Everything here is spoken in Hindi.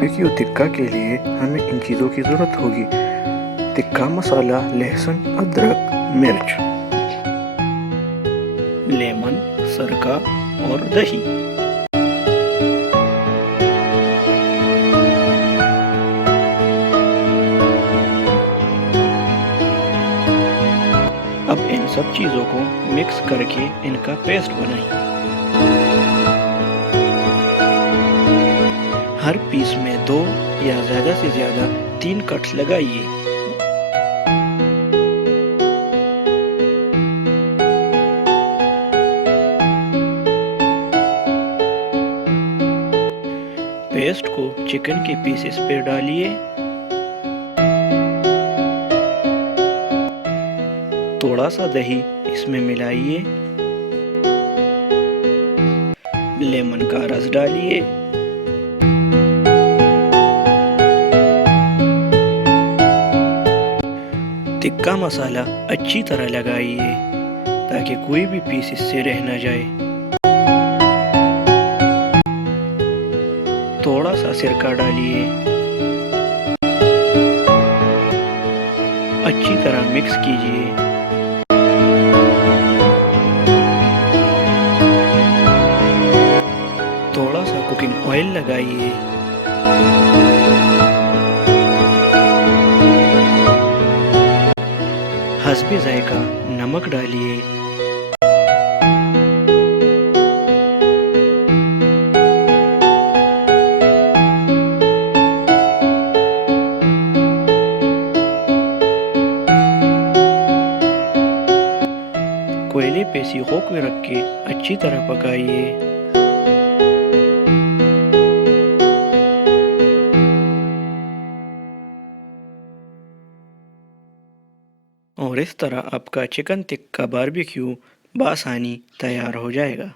बारबेक्यू टिक्का के लिए हमें इन चीज़ों की ज़रूरत होगी। टिक्का मसाला, लहसुन, अदरक, मिर्च, लेमन, सरका और दही। अब इन सब चीज़ों को मिक्स करके इनका पेस्ट बनाइए। हर पीस में 2 या ज़्यादा से ज़्यादा 3 कट्स लगाइए। पेस्ट को चिकन के पीसेस पे डालिए। थोड़ा सा दही इसमें मिलाइए। लेमन का रस डालिए। टिक्का मसाला अच्छी तरह लगाइए ताकि कोई भी पीस इससे रह ना जाए। थोड़ा सा सिरका डालिए। अच्छी तरह मिक्स कीजिए। थोड़ा सा कुकिंग ऑयल लगाइए। हस्बे जायका नमक डालिए। कोयले पे सीखों को रख के अच्छी तरह पकाइए। और इस तरह आपका चिकन टिक्का बारबेक्यू बआसानी तैयार हो जाएगा।